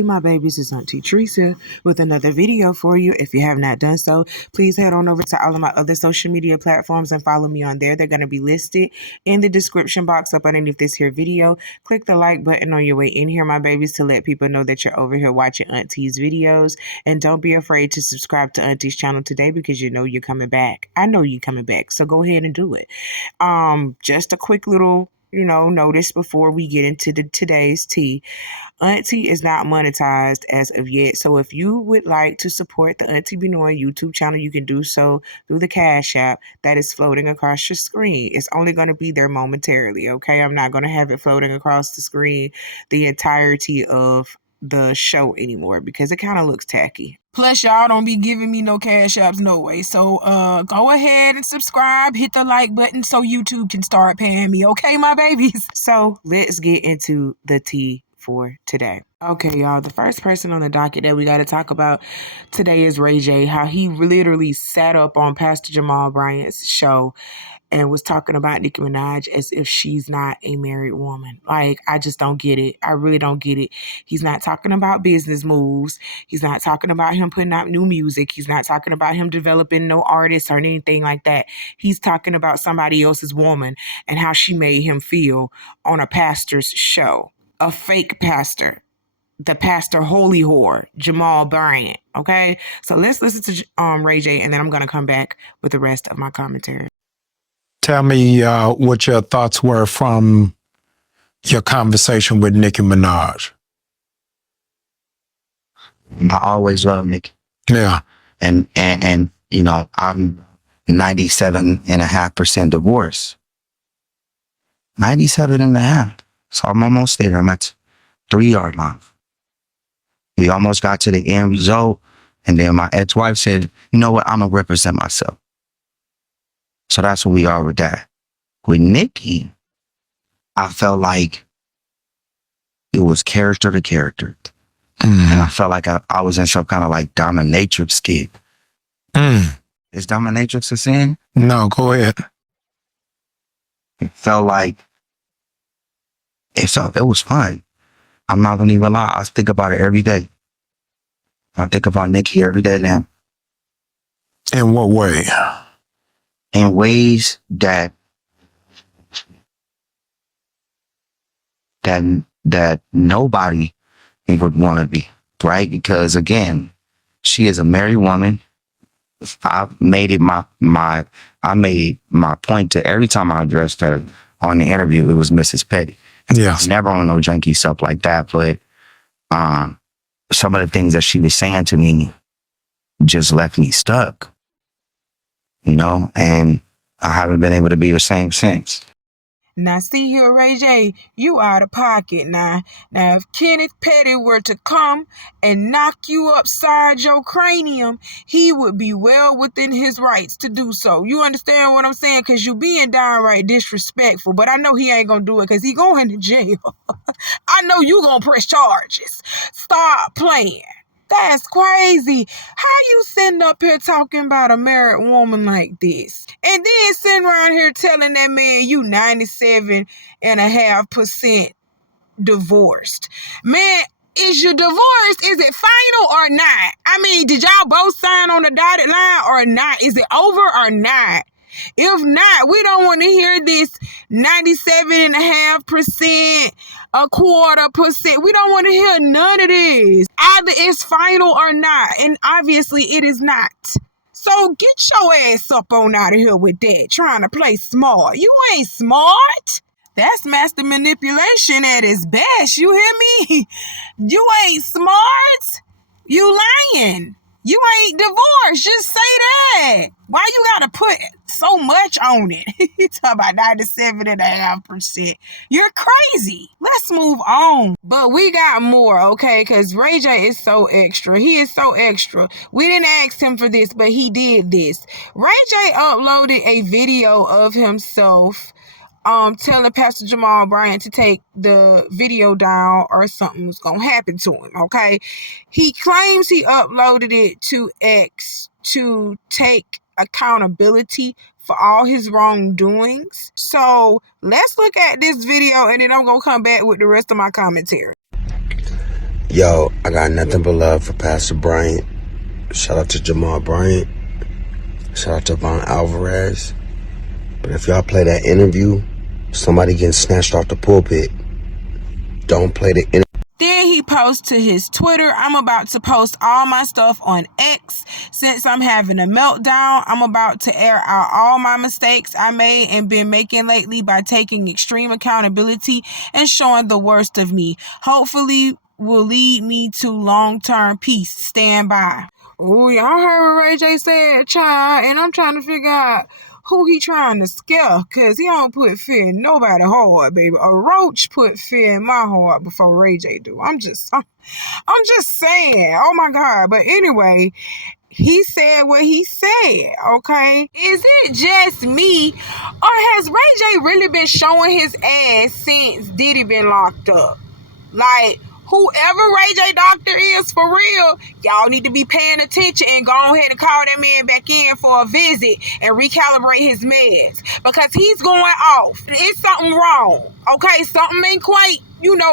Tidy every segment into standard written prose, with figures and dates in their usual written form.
Hey my babies, it's Auntie Trice with another video for you. If you have not done so, please head on over to all of my other social media platforms and follow me on there. They're going to be listed in the description box up underneath this here video. Click the like button on your way in here, my babies, to let people know that you're over here watching Auntie's videos. And don't be afraid to subscribe to Auntie's channel today because you know you're coming back. I know you're coming back, so go ahead and do it. Just a quick little notice before we get into today's tea. Auntie is not monetized as of yet, so if you would like to support the Auntie Benoit YouTube channel, you can do so through the Cash App that is floating across your screen. It's only going to be there momentarily, okay? I'm not going to have it floating across the screen the entirety of the show anymore because it kind of looks tacky. Plus, y'all don't be giving me no cash apps no way. So, go ahead and subscribe, hit the like button so YouTube can start paying me. Okay, my babies? So, let's get into the tea for today. Okay, y'all, the first person on the docket that we got to talk about today is Ray J, how he literally sat up on Pastor Jamal Bryant's show and was talking about Nicki Minaj as if she's not a married woman. Like, I just don't get it. I really don't get it. He's not talking about business moves. He's not talking about him putting out new music. He's not talking about him developing no artists or anything like that. He's talking about somebody else's woman and how she made him feel on a pastor's show. A fake pastor. The pastor holy whore, Jamal Bryant. Okay? So let's listen to Ray J, and then I'm going to come back with the rest of my commentary. Tell me what your thoughts were from your conversation with Nicki Minaj. I always love Nicki. Yeah. And you know, I'm 97.5% divorced. 97.5. So I'm almost there. I'm at 3-yard line. We almost got to the end result. And then my ex-wife said, you know what? I'm going to represent myself. So that's what we are with that. With Nicki, I felt like it was character to character. And I felt like I was in some kind of like dominatrix skit. Is dominatrix a sin? No, go ahead. It felt like it was fun. I'm not gonna even lie. I think about it every day. I think about Nicki every day now. In what way? In ways that nobody would want to be, right? Because again, she is a married woman. I made my point to every time I addressed her on the interview, it was Mrs. Petty. Yeah. Never on no junkie stuff like that, but some of the things that she was saying to me just left me stuck. You know, and I haven't been able to be the same since. Now, see here, Ray J, you out of pocket now. Now, if Kenneth Petty were to come and knock you upside your cranium, he would be well within his rights to do so. You understand what I'm saying? Because you being downright disrespectful, but I know he ain't going to do it because he going to jail. I know you going to press charges. Stop playing. That's crazy. How you sitting up here talking about a married woman like this? And then sitting around here telling that man you 97.5% divorced. Man, is you divorced? Is it final or not? I mean, did y'all both sign on the dotted line or not? Is it over or not? If not, we don't want to hear this 97.5%, 1/4%. We don't want to hear none of this. Either it's final or not, and obviously it is not. So get your ass up on out of here with that, trying to play smart. You ain't smart. That's master manipulation at its best. You hear me? You ain't smart. You lying. You ain't divorced. Just say that. Why you gotta put so much on it? You talk about 97.5%. You're crazy. Let's move on. But we got more, okay? Because Ray J is so extra. He is so extra. We didn't ask him for this, but he did this. Ray J uploaded a video of himself telling Pastor Jamal Bryant to take the video down or something was gonna happen to him, okay? He claims he uploaded it to X to take accountability for all his wrongdoings. So let's look at this video and then I'm gonna come back with the rest of my commentary. Yo, I got nothing but love for Pastor Bryant. Shout out to Jamal Bryant. Shout out to Von Alvarez. But if y'all play that interview, somebody getting snatched off the pulpit. Don't play the interview. Then he posts to his Twitter, I'm about to post all my stuff on X. Since I'm having a meltdown, I'm about to air out all my mistakes I made and been making lately by taking extreme accountability and showing the worst of me. Hopefully will lead me to long-term peace. Stand by. Oh, y'all heard what Ray J said, child, and I'm trying to figure out who he trying to scare, because he don't put fear in nobody heart, baby. A roach put fear in my heart before Ray J do. I'm just saying. Oh my God. But anyway, he said what he said, okay? Is it just me, or has Ray J really been showing his ass since Diddy been locked up? Like, whoever Ray J Doctor is for real, y'all need to be paying attention and go ahead and call that man back in for a visit and recalibrate his meds, because he's going off. It's something wrong, okay? Something ain't quite,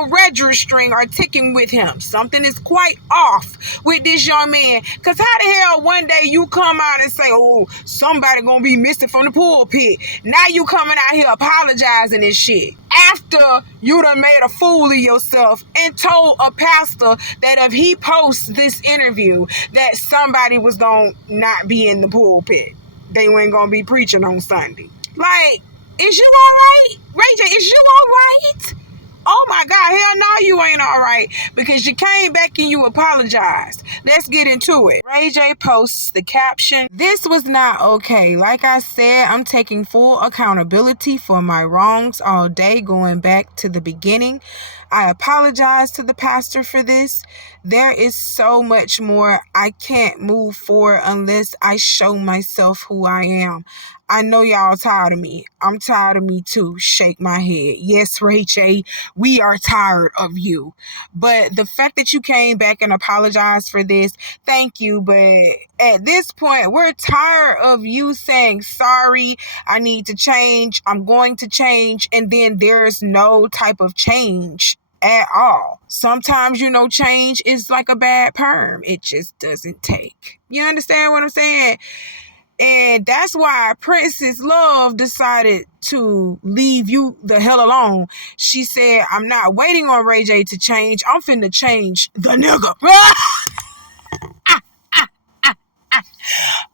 registering or ticking with him. Something is quite off with this young man, because how the hell one day you come out and say, oh, somebody gonna be missing from the pulpit. Now you coming out here apologizing and shit after you done made a fool of yourself and told a pastor that if he posts this interview that somebody was gonna not be in the pulpit. They weren't gonna be preaching on Sunday. Like, is you alright? Ray J, is you alright? Oh my God, hell no, you ain't all right, because you came back and you apologized. Let's get into it. Ray J posts the caption, "This was not okay. Like I said, I'm taking full accountability for my wrongs all day, going back to the beginning. I apologize to the pastor for this. There is so much more. I can't move forward unless I show myself who I am. I know y'all tired of me. I'm tired of me too." Shake my head. Yes, Ray J, we are tired of you. But the fact that you came back and apologized for this, thank you. But at this point, we're tired of you saying, sorry, I need to change, I'm going to change, and then there's no type of change at all. Sometimes, change is like a bad perm. It just doesn't take. You understand what I'm saying? And that's why Princess Love decided to leave you the hell alone. She said, I'm not waiting on Ray J to change. I'm finna change the nigga.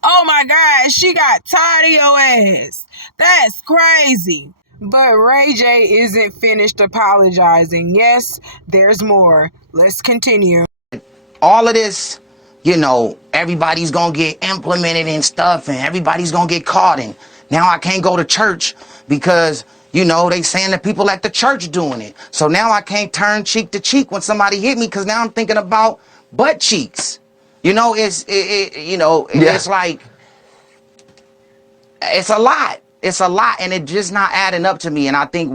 Oh my God, she got tired of your ass. That's crazy. But Ray J isn't finished apologizing. Yes, there's more. Let's continue. All of this, everybody's gonna get implemented and stuff, and everybody's gonna get caught. And now I can't go to church because, they saying that people at the church doing it. So now I can't turn cheek to cheek when somebody hit me, because now I'm thinking about butt cheeks. It's like, it's a lot. It's a lot, and it just not adding up to me. And I think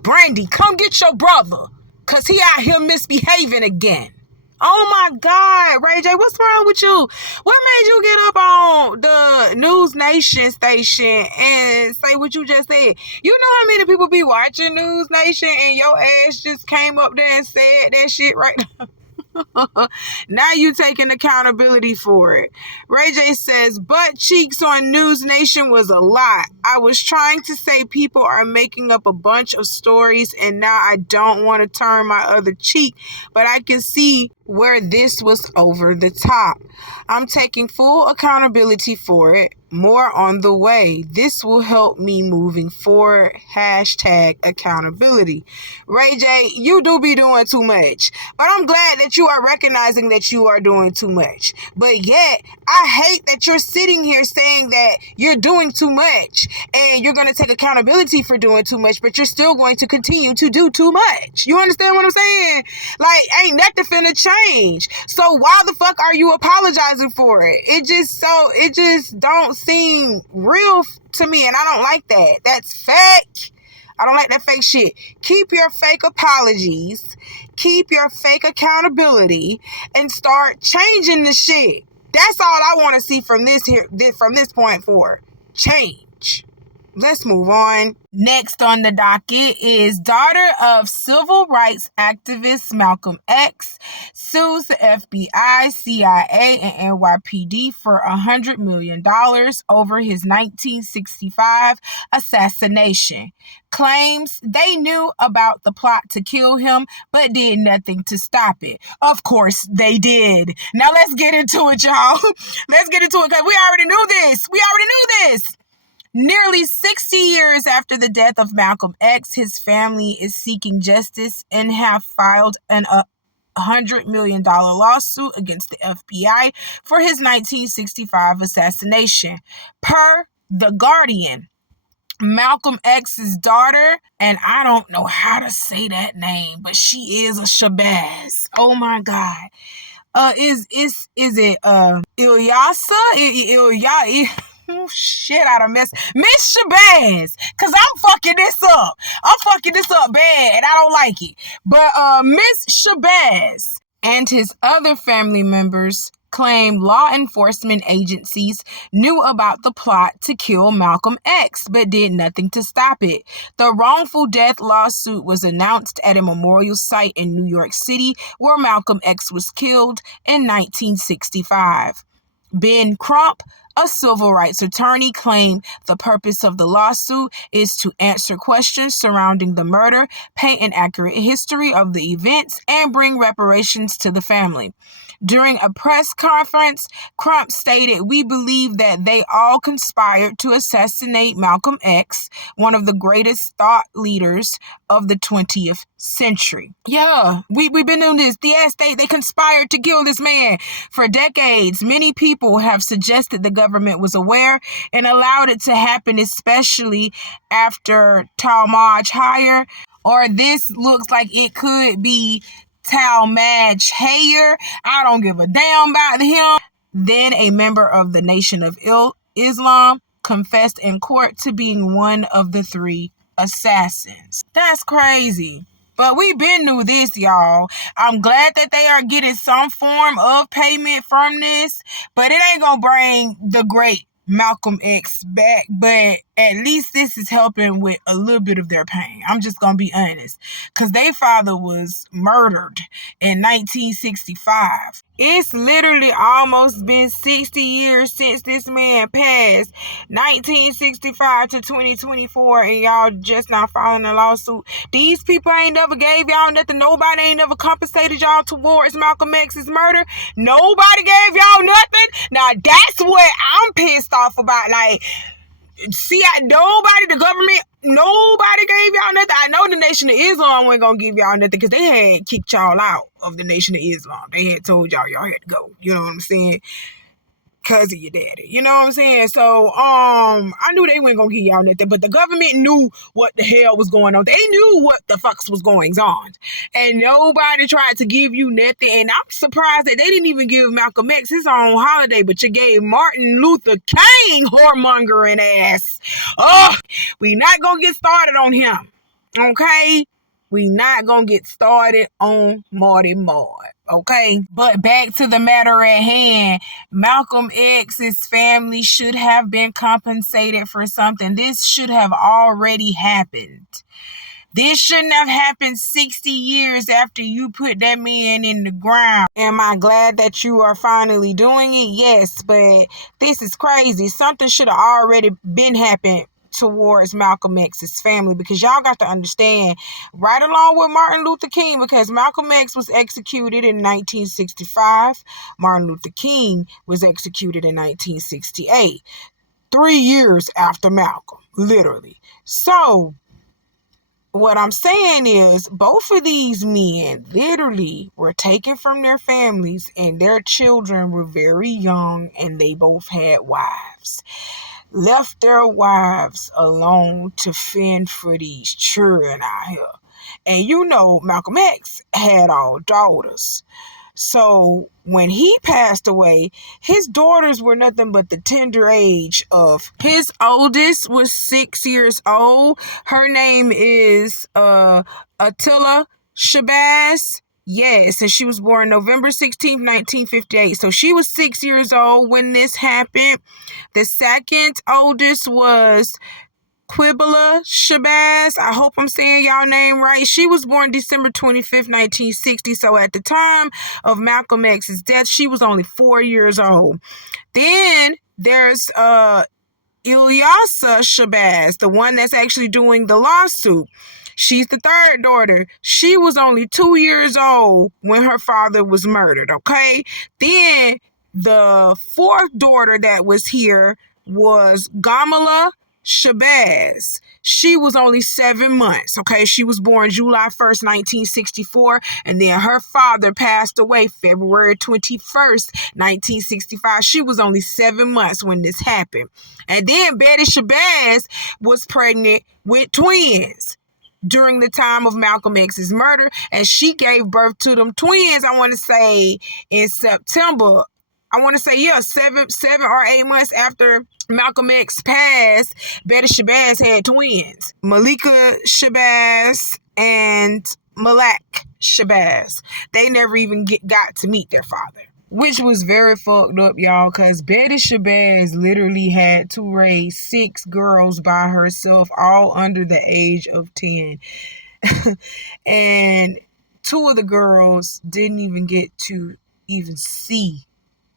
Brandy, come get your brother, because he out here misbehaving again. Oh my God, Ray J, what's wrong with you? What made you get up on the News Nation station and say what you just said? You know how many people be watching News Nation and your ass just came up there and said that shit right now? Now you taking accountability for it. Ray J says, butt cheeks on News Nation was a lot. I was trying to say people are making up a bunch of stories, and now I don't want to turn my other cheek, but I can see where this was over the top. I'm taking full accountability for it. More on the way. This will help me moving forward. Hashtag accountability. Ray J, you do be doing too much. But I'm glad that you are recognizing that you are doing too much. But yet, I hate that you're sitting here saying that you're doing too much and you're going to take accountability for doing too much, but you're still going to continue to do too much. You understand what I'm saying? Like, ain't nothing finna change. So why the fuck are you apologizing for it? It just don't seem real to me, and I don't like that. That's fake. I don't like that fake shit. Keep your fake apologies, keep your fake accountability, and start changing the shit. That's all I want to see from this point forward. Change. let's move on. Next on the docket is daughter of civil rights activist Malcolm X sues the FBI, CIA, and NYPD for $100 million over his 1965 assassination. Claims they knew about the plot to kill him, but did nothing to stop it. Of course they did. Now let's get into it, y'all. Let's get into it because we already knew this. Nearly 60 years after the death of Malcolm X, his family is seeking justice and have filed an $100 million lawsuit against the FBI for his 1965 assassination. Per The Guardian, Malcolm X's daughter, and I don't know how to say that name, but she is a Shabazz. Oh my God. Is it Ilyasa? Shit, I done Miss Shabazz, cause I'm fucking this up bad, and I don't like it. But Miss Shabazz and his other family members claim law enforcement agencies knew about the plot to kill Malcolm X, but did nothing to stop it. The wrongful death lawsuit was announced at a memorial site in New York City where Malcolm X was killed in 1965. Ben Crump, a civil rights attorney, claimed the purpose of the lawsuit is to answer questions surrounding the murder, paint an accurate history of the events, and bring reparations to the family. During a press conference, Crump stated, "We believe that they all conspired to assassinate Malcolm X, one of the greatest thought leaders of the 20th century." Yeah, we've been doing this. Yes, they conspired to kill this man. For decades, many people have suggested the government was aware and allowed it to happen, especially after Talmadge Hayer, or this looks like it could be Talmadge Hayer. I don't give a damn about him. Then a member of the Nation of Islam confessed in court to being one of the three assassins. That's crazy. But we've been through this, y'all. I'm glad that they are getting some form of payment from this, but it ain't gonna bring the great Malcolm X back, but at least this is helping with a little bit of their pain. I'm just gonna be honest, because their father was murdered in 1965. It's literally almost been 60 years since this man passed, 1965 to 2024, and y'all just not filing a lawsuit. These people ain't never gave y'all nothing. Nobody ain't never compensated y'all towards Malcolm X's murder. Nobody gave y'all nothing. Now that's what I'm pissed off about. Like, see, the government, nobody gave y'all nothing. I know the Nation of Islam wasn't gonna give y'all nothing because they had kicked y'all out of the Nation of Islam. They had told y'all had to go. You know what I'm saying? Because of your daddy. You know what I'm saying? So, I knew they weren't gonna give y'all nothing, but the government knew what the hell was going on. They knew what the fucks was going on. And nobody tried to give you nothing. And I'm surprised that they didn't even give Malcolm X his own holiday, but you gave Martin Luther King whoremongering ass. Oh, we not gonna get started on him. Okay? We not gonna get started on Marty Mard. Okay, but back to the matter at hand. Malcolm X's family should have been compensated for something. This should have already happened. This shouldn't have happened 60 years after you put that man in the ground. Am I glad that you are finally doing it? Yes, but this is crazy. Something should have already been happening towards Malcolm X's family, because y'all got to understand, right along with Martin Luther King, because Malcolm X was executed in 1965, Martin Luther King was executed in 1968, 3 years after Malcolm, literally. So what I'm saying is, both of these men literally were taken from their families, and their children were very young, and they both had wives. Left their wives alone to fend for these children out here. And you know, Malcolm X had all daughters. So when he passed away, his daughters were nothing but the tender age of, his oldest was 6 years old. Her name is Attila Shabazz. Yes, and she was born November 16th, 1958. So she was 6 years old when this happened. The second oldest was Quibla Shabazz. I hope I'm saying y'all name right. She was born December 25th, 1960. So at the time of Malcolm X's death, she was only 4 years old. Then there's Ilyasa Shabazz, the one that's actually doing the lawsuit. She's the third daughter. She was only 2 years old when her father was murdered, okay? Then the fourth daughter that was here was Gamala Shabazz. She was only 7 months, okay? She was born July 1st, 1964, and then her father passed away February 21st, 1965. She was only 7 months when this happened. And then Betty Shabazz was pregnant with twins during the time of Malcolm X's murder, and she gave birth to them twins, I want to say, in September. I want to say, yeah, 7 or 8 months after Malcolm X passed, Betty Shabazz had twins, Malika Shabazz and Malak Shabazz. They never even got to meet their father, which was very fucked up, y'all, because Betty Shabazz literally had to raise 6 girls by herself, all under the age of 10. And 2 of the girls didn't even get to even see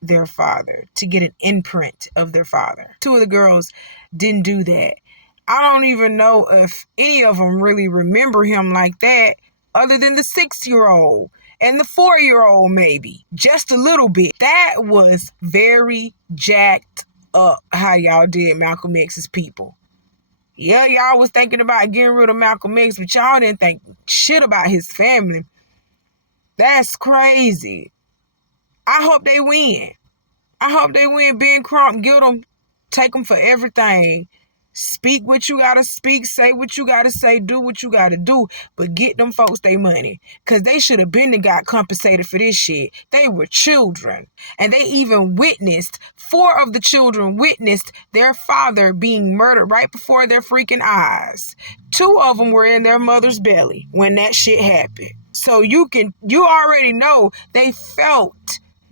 their father, to get an imprint of their father. 2 of the girls didn't do that. I don't even know if any of them really remember him like that, other than the 6-year-old and the 4-year-old, maybe just a little bit. That was very jacked up how y'all did Malcolm X's people. Yeah, y'all was thinking about getting rid of Malcolm X, but y'all didn't think shit about his family. That's crazy. I hope they win. I hope they win. Ben Crump, get them, take them for everything. Speak what you gotta speak, say what you gotta say, do what you gotta do, but get them folks their money. Because they should have been got compensated for this shit. They were children. And they even witnessed, 4 of the children witnessed their father being murdered right before their freaking eyes. 2 of them were in their mother's belly when that shit happened. So you already know they felt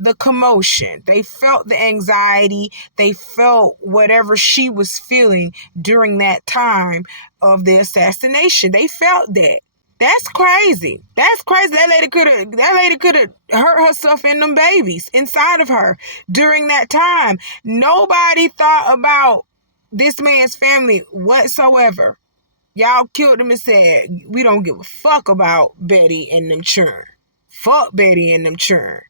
the commotion. They felt the anxiety. They felt whatever she was feeling during that time of the assassination. They felt that. That's crazy. That's crazy. That lady could have hurt herself and them babies inside of her during that time. Nobody thought about this man's family whatsoever. Y'all killed him and said, we don't give a fuck about Betty and them children. Fuck Betty and them children.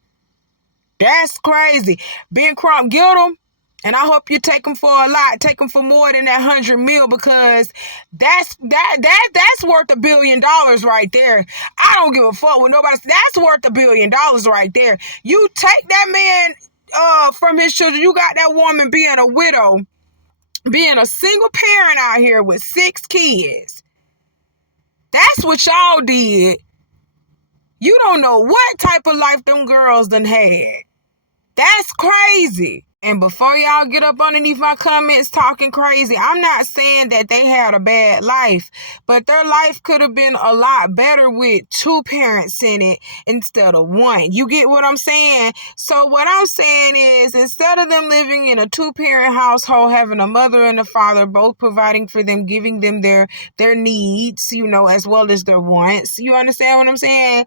That's crazy. Ben Crump, get them. And I hope you take them for a lot. Take them for more than that 100 mil, because that's worth $1 billion right there. I don't give a fuck with nobody. That's worth $1 billion right there. You take that man from his children. You got that woman being a widow, being a single parent out here with 6 kids. That's what y'all did. You don't know what type of life them girls done had. That's crazy. And before y'all get up underneath my comments talking crazy, I'm not saying that they had a bad life, but their life could have been a lot better with 2 parents in it instead of 1. You get what I'm saying? So what I'm saying is, instead of them living in a 2-parent household, having a mother and a father, both providing for them, giving them their needs, as well as their wants. You understand what I'm saying?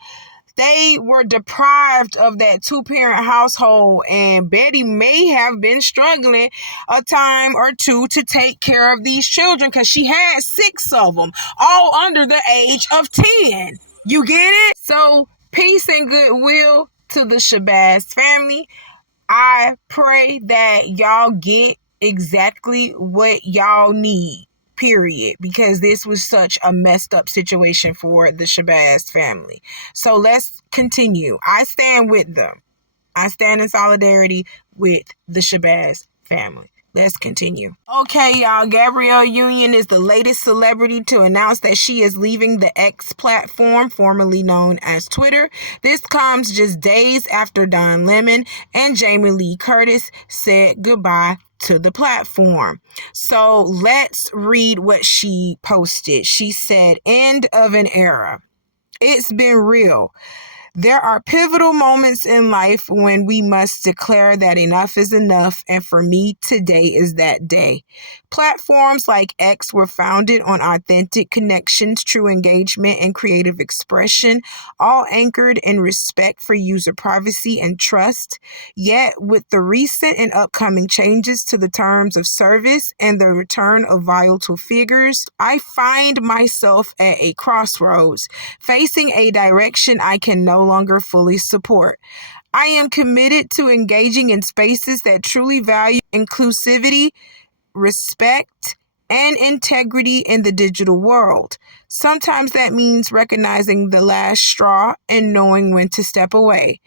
They were deprived of that 2-parent household, and Betty may have been struggling a time or two to take care of these children, because she had 6 of them, all under the age of 10. You get it? So peace and goodwill to the Shabazz family. I pray that y'all get exactly what y'all need. Period, because this was such a messed up situation for the Shabazz family. So let's continue. I stand with them. I stand in solidarity with the Shabazz family. Let's continue. Okay, y'all. Gabrielle Union is the latest celebrity to announce that she is leaving the X platform, formerly known as Twitter. This comes just days after Don Lemon and Jamie Lee Curtis said goodbye to the platform. So let's read what she posted. She said, "End of an era. It's been real. There are pivotal moments in life when we must declare that enough is enough, and for me, today is that day. Platforms like X were founded on authentic connections, true engagement, and creative expression, all anchored in respect for user privacy and trust. Yet, with the recent and upcoming changes to the terms of service and the return of volatile figures, I find myself at a crossroads, facing a direction I can no longer fully support. I am committed to engaging in spaces that truly value inclusivity, respect, and integrity in the digital world. Sometimes that means recognizing the last straw and knowing when to step away.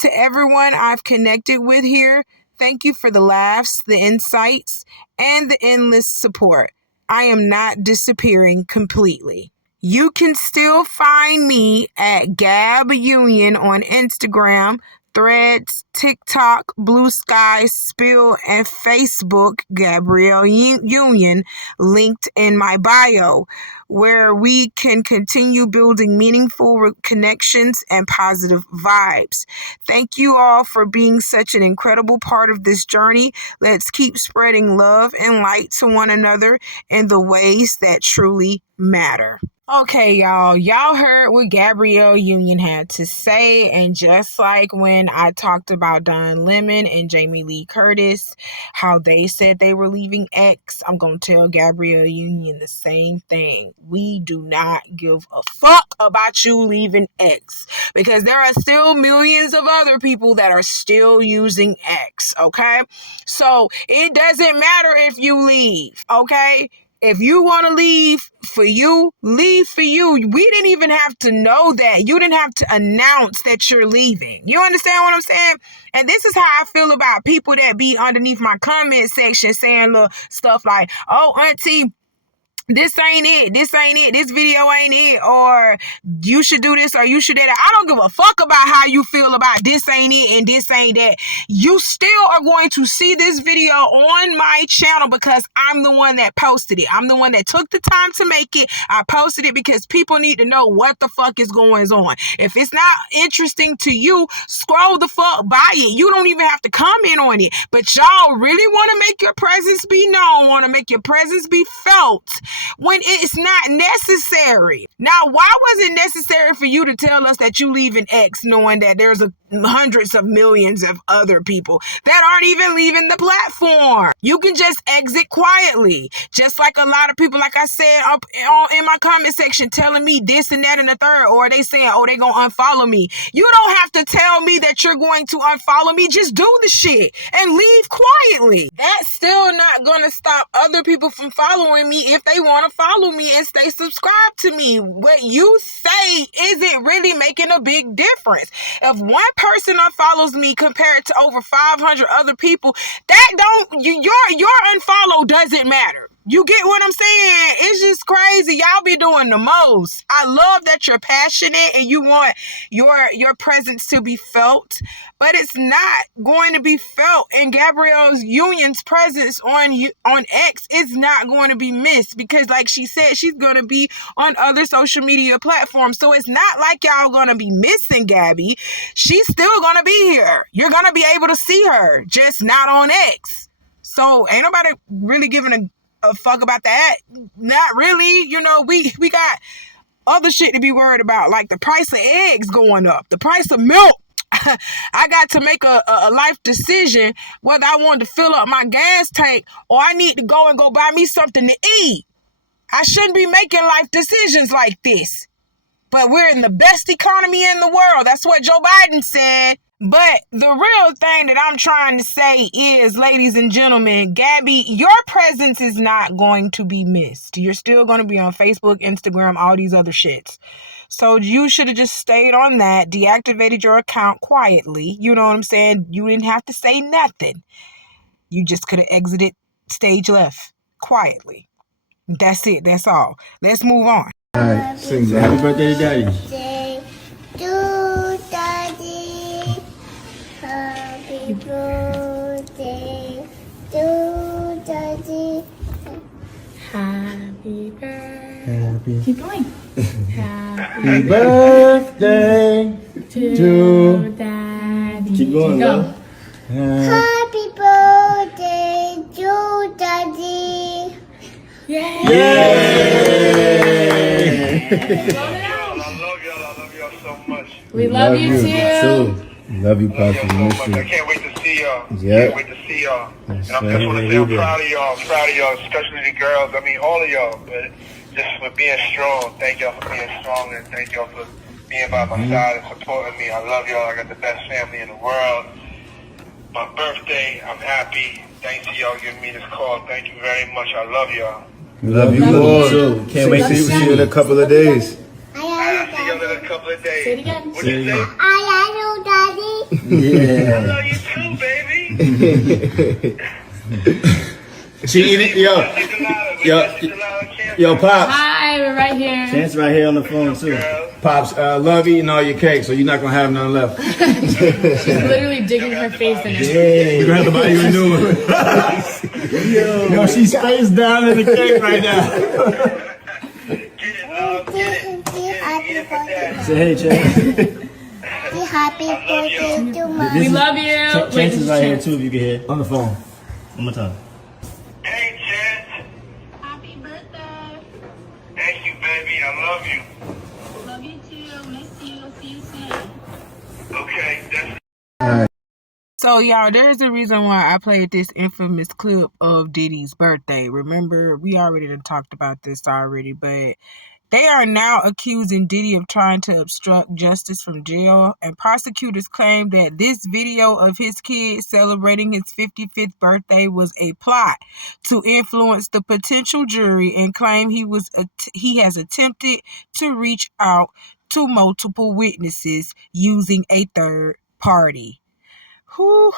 To everyone I've connected with here, thank you for the laughs, the insights, and the endless support. I am not disappearing completely. You can still find me at Gab Union on Instagram, Threads, TikTok, Blue Sky, Spill, and Facebook, Gabrielle Union, linked in my bio, where we can continue building meaningful connections and positive vibes. Thank you all for being such an incredible part of this journey. Let's keep spreading love and light to one another in the ways that truly matter. Okay, y'all heard what Gabrielle Union had to say, and just like when I talked about Don Lemon and Jamie Lee Curtis, how they said they were leaving X, I'm gonna tell Gabrielle Union the same thing. We do not give a fuck about you leaving X, because there are still millions of other people that are still using X, okay? So it doesn't matter if you leave, okay? If you want to leave for you, leave for you. We didn't even have to know that. You didn't have to announce that you're leaving. You understand what I'm saying? And this is how I feel about people that be underneath my comment section saying little stuff like, oh, Auntie, this ain't it. This ain't it. This video ain't it. Or you should do this or you should do that. I don't give a fuck about how you feel about this ain't it and this ain't that. You still are going to see this video on my channel because I'm the one that posted it. I'm the one that took the time to make it. I posted it because people need to know what the fuck is going on. If it's not interesting to you, scroll the fuck by it. You don't even have to comment on it. But y'all really want to make your presence be known, want to make your presence be felt, when it's not necessary. Now, why was it necessary for you to tell us that you leaving X knowing that there's hundreds of millions of other people that aren't even leaving the platform? You can just exit quietly. Just like a lot of people, like I said up in my comment section, telling me this and that and the third, or they saying, oh, they gonna unfollow me. You don't have to tell me that you're going to unfollow me. Just do the shit and leave quietly. That's still not gonna stop other people from following me if they want to follow me and stay subscribed to me. What you say isn't really making a big difference. If one person unfollows me compared to over 500 other people, that don't, your unfollow doesn't matter. You get what I'm saying? It's just crazy. Y'all be doing the most. I love that you're passionate and you want your presence to be felt, but it's not going to be felt. And Gabrielle's Union's presence on X is not going to be missed because, like she said, she's going to be on other social media platforms. So it's not like y'all going to be missing Gabby. She's still going to be here. You're going to be able to see her, just not on X. So ain't nobody really giving a fuck about that. Not really. You know, we got other shit to be worried about, like the price of eggs going up, the price of milk. I got to make a life decision whether I wanted to fill up my gas tank or I need to go buy me something to eat. I shouldn't be making life decisions like this. But we're in the best economy in the world. That's what Joe Biden said. But the real thing that I'm trying to say is, ladies and gentlemen, Gabby, your presence is not going to be missed. You're still going to be on Facebook, Instagram, all these other shits. So you should have just stayed on that, deactivated your account quietly. You know what I'm saying? You didn't have to say nothing. You just could have exited stage left quietly. That's it. That's all. Let's move on. All right, sing happy birthday to Daddy. Happy birthday to Daddy. Happy birthday. Keep going. Happy birthday to Daddy. Keep going, go. Happy birthday to Daddy. I love y'all so much. We love you too. Love you, Pops. I can't wait to see y'all. Yeah. Can't wait to see y'all. And I just want to say I'm proud of y'all, especially the girls. I mean, all of y'all, but just for being strong. Thank y'all for being strong, and thank y'all for being by my side and supporting me. I love y'all. I got the best family in the world. My birthday, I'm happy. Thanks to y'all giving me this call. Thank you very much. I love y'all. We love you more too. Can't wait to see you in a couple of days. I'll see y'all in a couple of days. Say it again. What you say? I love you, Daddy. Yeah. I love you too, baby. She eating, yo, Pops. Hi, we're right here. Chance right here on the phone too. Pops, love eating all your cake, so you're not gonna have none left. She's literally digging her face in it. We're gonna have to buy you a new one. Yo, she's face down in the cake right now. Say hey, Chance. Happy birthday to Mom. We love you. Chance is right here too, if you can hear. On the phone. One more time. Hey, Chance. Happy birthday. Thank you, baby. I love you. Love you too. Miss you. See you soon. Okay, that's So, y'all, there's a reason why I played this infamous clip of Diddy's birthday. Remember, we already done talked about this already, but they are now accusing Diddy of trying to obstruct justice from jail, and prosecutors claim that this video of his kid celebrating his 55th birthday was a plot to influence the potential jury, and claim he has attempted to reach out to multiple witnesses using a third party. Whew,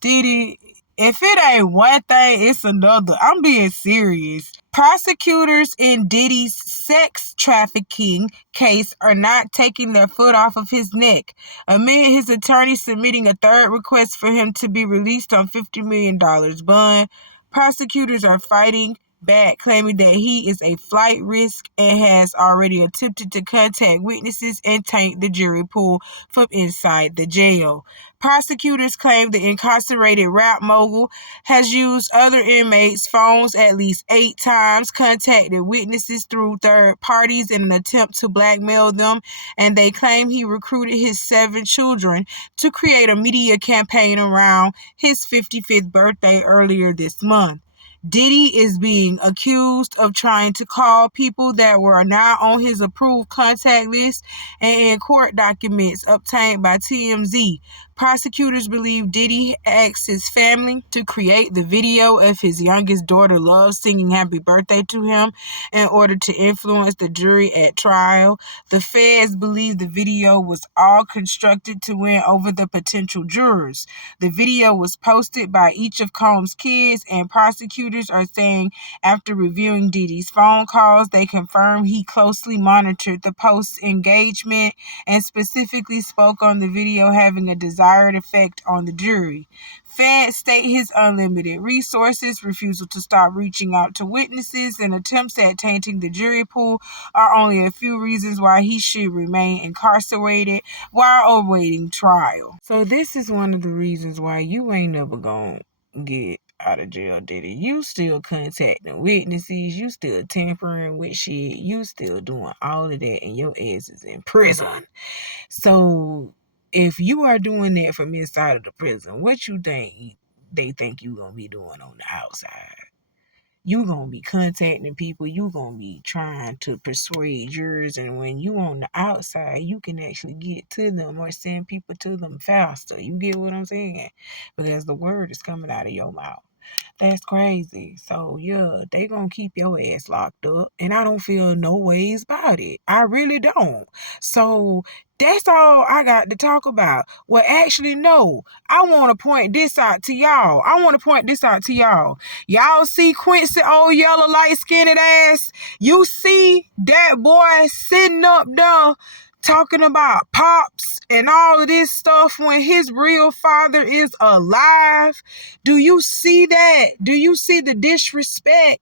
Diddy, if it ain't one thing, it's another. I'm being serious. Prosecutors in Diddy's sex trafficking case are not taking their foot off of his neck, amid his attorney submitting a third request for him to be released on $50 million bond. Prosecutors are fighting back, claiming that he is a flight risk and has already attempted to contact witnesses and taint the jury pool from inside the jail. Prosecutors claim the incarcerated rap mogul has used other inmates' phones at least 8 times, contacted witnesses through third parties in an attempt to blackmail them, and they claim he recruited his 7 children to create a media campaign around his 55th birthday earlier this month. Diddy is being accused of trying to call people that were not on his approved contact list, and in court documents obtained by TMZ, prosecutors believe Diddy asked his family to create the video of his youngest daughter Love singing happy birthday to him in order to influence the jury at trial. The feds believe the video was all constructed to win over the potential jurors. The video was posted by each of Combs' kids, and prosecutors are saying after reviewing Diddy's phone calls, they confirmed he closely monitored the post's engagement and specifically spoke on the video having a desired effect on the jury. Feds state his unlimited resources, refusal to stop reaching out to witnesses, and attempts at tainting the jury pool are only a few reasons why he should remain incarcerated while awaiting trial. So this is one of the reasons why you ain't never gonna get out of jail, Diddy. You still contacting witnesses, you still tampering with shit, you still doing all of that, and your ass is in prison. So if you are doing that from inside of the prison, what you think they think you gonna be doing on the outside? You gonna be contacting people, you gonna be trying to persuade jurors, and when you on the outside, you can actually get to them or send people to them faster. You get what I'm saying? Because the word is coming out of your mouth. That's crazy. So, yeah, they gonna keep your ass locked up, and I don't feel no ways about it. I really don't. So, that's all I got to talk about. Well, actually, no. I want to point this out to y'all. Y'all see Quincy, old yellow, light-skinned ass? You see that boy sitting up there talking about pops and all of this stuff when his real father is alive? Do you see that? Do you see the disrespect?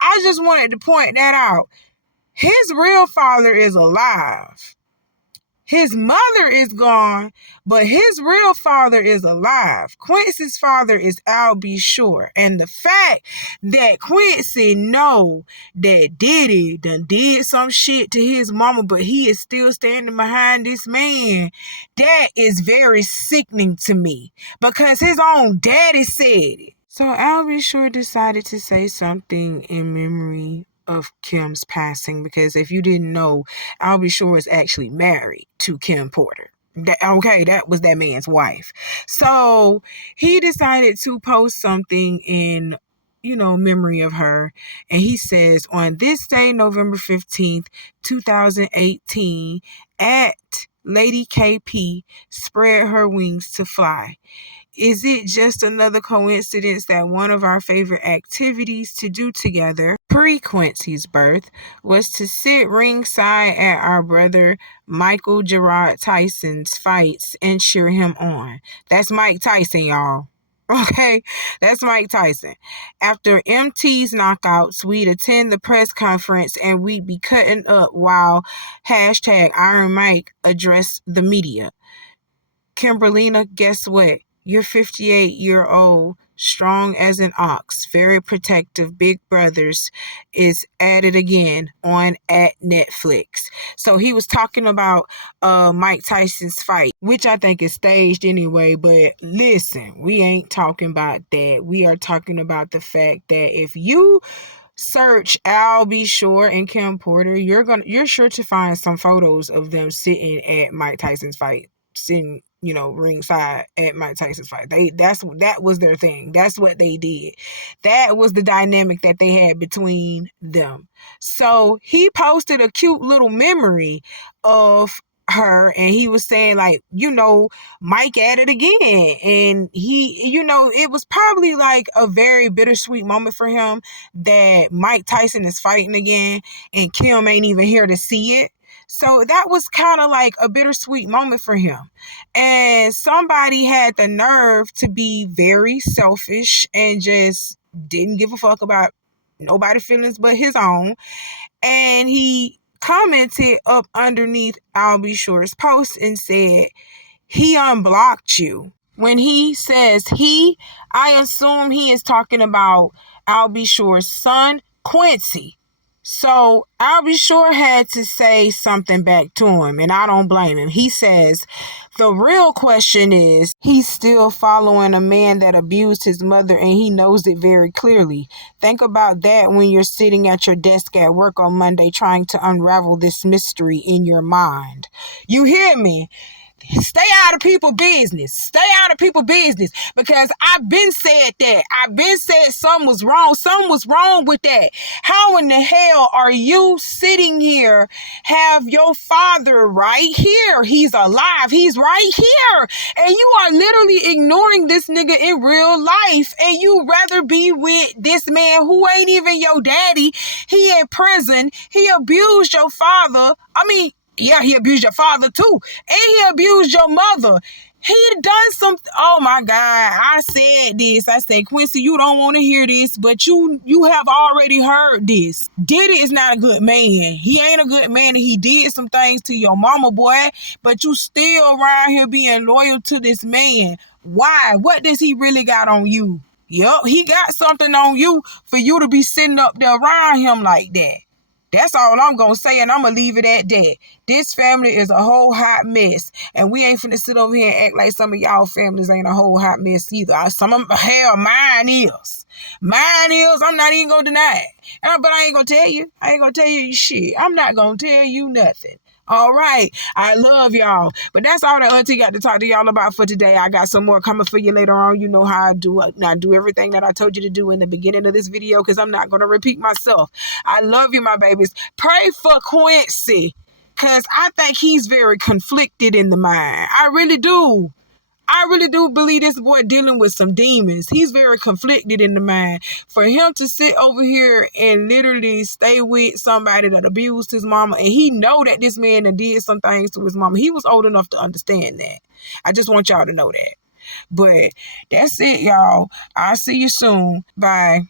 I just wanted to point that out. His real father is alive. His mother is gone, but his real father is alive. Quincy's father is Al B. Shore. And the fact that Quincy know that Diddy done did some shit to his mama, but he is still standing behind this man, that is very sickening to me because his own daddy said it. So Al B. Shore decided to say something in memory of Kim's passing, because if you didn't know, Al B. Shore is actually married to Kim Porter. That was that man's wife. So he decided to post something in, memory of her. And he says, on this day, November 15th, 2018, at Lady KP spread her wings to fly. Is it just another coincidence that one of our favorite activities to do together pre-Quincy's birth was to sit ringside at our brother Michael Gerard Tyson's fights and cheer him on? That's Mike Tyson, y'all. Okay, that's Mike Tyson. After MT's knockouts, we'd attend the press conference and we'd be cutting up while #Iron Mike addressed the media. Kimberlina, guess what? Your 58-year-old, strong as an ox, very protective big brothers is at it again on at Netflix. So he was talking about Mike Tyson's fight, which I think is staged anyway. But listen, we ain't talking about that. We are talking about the fact that if you search Al B. Shore and Kim Porter, you're sure to find some photos of them sitting at Mike Tyson's fight, sitting, ringside at Mike Tyson's fight. That was their thing. That's what they did. That was the dynamic that they had between them. So he posted a cute little memory of her, and he was saying, like, Mike at it again. And he, it was probably like a very bittersweet moment for him that Mike Tyson is fighting again and Kim ain't even here to see it. So that was kind of like a bittersweet moment for him. And somebody had the nerve to be very selfish and just didn't give a fuck about nobody's feelings but his own. And he commented up underneath Al B. Shore's post and said, he unblocked you. When he says he, I assume he is talking about Al B. Shore's son, Quincy. So Al B. Shore had to say something back to him, and I don't blame him. He says, the real question is, he's still following a man that abused his mother, and he knows it very clearly. Think about that when you're sitting at your desk at work on Monday trying to unravel this mystery in your mind. You hear me? Stay out of people's business. Stay out of people's business, because I've been said that. I've been said something was wrong. Something was wrong with that. How in the hell are you sitting here, have your father right here? He's alive. He's right here. And you are literally ignoring this nigga in real life. And you rather be with this man who ain't even your daddy. He in prison. He abused your father. Yeah, he abused your father too. And he abused your mother. He done something. Oh my God. I said this. I said, Quincy, you don't want to hear this, but you have already heard this. Diddy is not a good man. He ain't a good man, and he did some things to your mama, boy, but you still around here being loyal to this man. Why? What does he really got on you? Yup, he got something on you for you to be sitting up there around him like that. That's all I'm going to say, and I'm going to leave it at that. This family is a whole hot mess, and we ain't finna sit over here and act like some of y'all families ain't a whole hot mess either. Mine is. Mine is. I'm not even going to deny it. But I ain't going to tell you. I ain't going to tell you shit. I'm not going to tell you nothing. All right. I love y'all. But that's all that Auntie got to talk to y'all about for today. I got some more coming for you later on. You know how I do. I do everything that I told you to do in the beginning of this video, because I'm not going to repeat myself. I love you, my babies. Pray for Quincy, because I think he's very conflicted in the mind. I really do. I really do believe this boy dealing with some demons. He's very conflicted in the mind. For him to sit over here and literally stay with somebody that abused his mama, and he know that this man that did some things to his mama. He was old enough to understand that. I just want y'all to know that. But that's it, y'all. I'll see you soon. Bye.